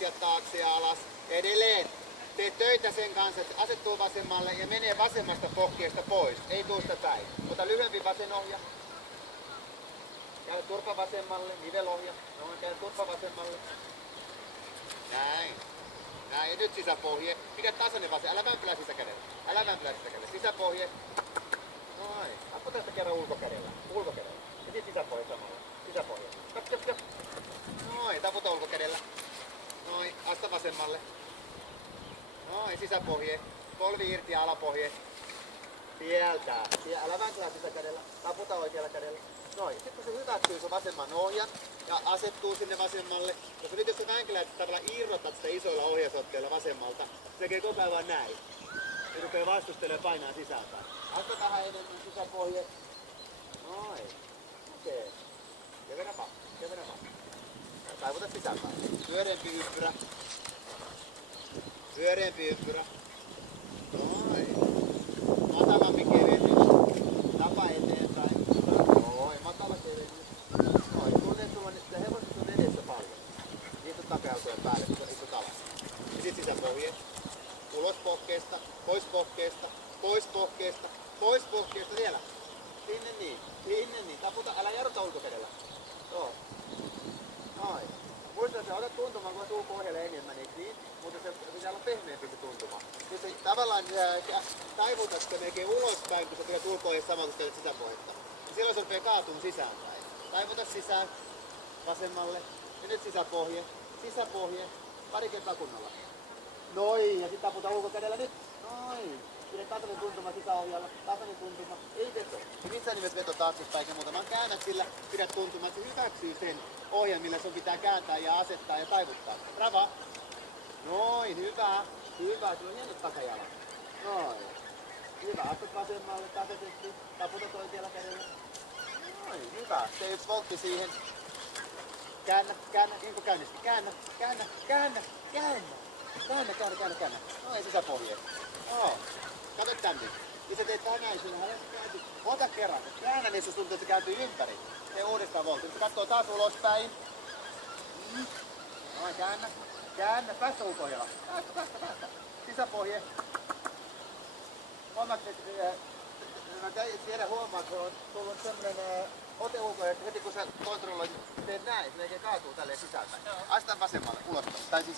ja taakse ja alas. Edelleen. Tee töitä sen kanssa, että asettuu vasemmalle ja menee vasemmasta pohkeesta pois. Ei tuosta päin. Ota lyhyempi vasen ohja. Käy turpa vasemmalle, nivelohja. Noin, käy turpa vasemmalle. Näin. Näin, ja nyt sisäpohje. Pidä tasainen vasen, älä vämpylää sisäkädellä. Älä vämpylää sisäkädellä. Sisäpohje. Noin. Tappu tästä kerran ulkokädellä. Ulkokädellä. Ja sitten sisäpohje samalla. Sisäpohje. Kap. Noin, taputa ulkokädellä. Noin, asta vasemmalle. Noin, sisäpohje. Polvi irti ja alapohje. Sieltä. Älä väntylää sisäkädellä. Taputa oikealla kädellä. Noin. Sitten kun se hyväksyy sun vasemman ohjan ja asettuu sinne vasemmalle. Koska nyt jos sä vänkilät tavallaan irrotat sitä isoilla ohjasotteilla vasemmalta, se tekee koko ajan vaan näin. Se rupeaa vastustelemaan painaa sisäänpäin. Asta vähän enemmän sisäpohje. Noin. Okei. Ja vedä vaan. Taivuta sisäänpäin. Pyöreämpi ympyrä. Pyöreämpi ympyrä. Noin. Matalampi kevennys. Tapa eteenpäin. Noin. Matala kevennys. Noin. Tunnen sulla nyt hevoset on edessä paljon. Niitä on takajautojen päälle, kun on istut alas. Ja sit sisäpohje. Ulos pohkeesta. Pois pohkeesta. Pois pohkeesta. Pois pohkeesta vielä. Sinne niin. Taputa. Älä jarruta ulkokädellä. Joo. Noin. Muista, että otat tuntumaan, kun tuu pohjalle enemmän, eikö niin? Mutta se pitää olla pehmeämpi se tuntuma. Nyt se tavallaan taivutat sitä melkein ulospäin, kun sä teet ulko-ohjasta samalla, kun teet sisäpohjetta. Ja silloin se rupeaa kaatumaan sisäänpäin. Taivuta sisään, vasemmalle. Ja nyt sisäpohje. Sisäpohje. Pari kertaa kunnolla. Noin. Ja sit taputa ulkokädellä nyt. Noin. Pidä tasainen tuntuma sisäohjalla. Tasainen tuntuma. Ei veto. Ja missään nimessä veto taaksepäin ja muuta. Vaan käännät sillä, pidät tuntumaan, että se hyväksyy sen ohjan, millä sun pitää kääntää ja asettaa ja taivuttaa. Brava. Noin, hyvä. Sulla on hienet takajalat. Noin. Hyvä, astut vasemmalle tasaisesti. Taputat oikealla kädellä. Noin, hyvä. Tee yksi voltti siihen. Käännä, Inko käynnisti. Käännä. Noin, sisäpohje. Joo. Kato tänne. Ja sä teet vähän näin, sinähän kääntyy. Ota kerran. Käännä, niin se tuntuu, että se kääntyy ympäri. Tee uudestaan voltti. Se katsoo taas ulospäin. Noin, käännä. Päästä ulkoojalla. Päästä. Sisäpohje. Huomaatko, että mä tiedän huomaa, kun sulla on semmonen ote ulkoojalla, että heti kun sä kontrolloit, teet näin, se melkein kaatuu tälleen sisältä. Astan vasemmalle, ulospäin, tai sisäpäin.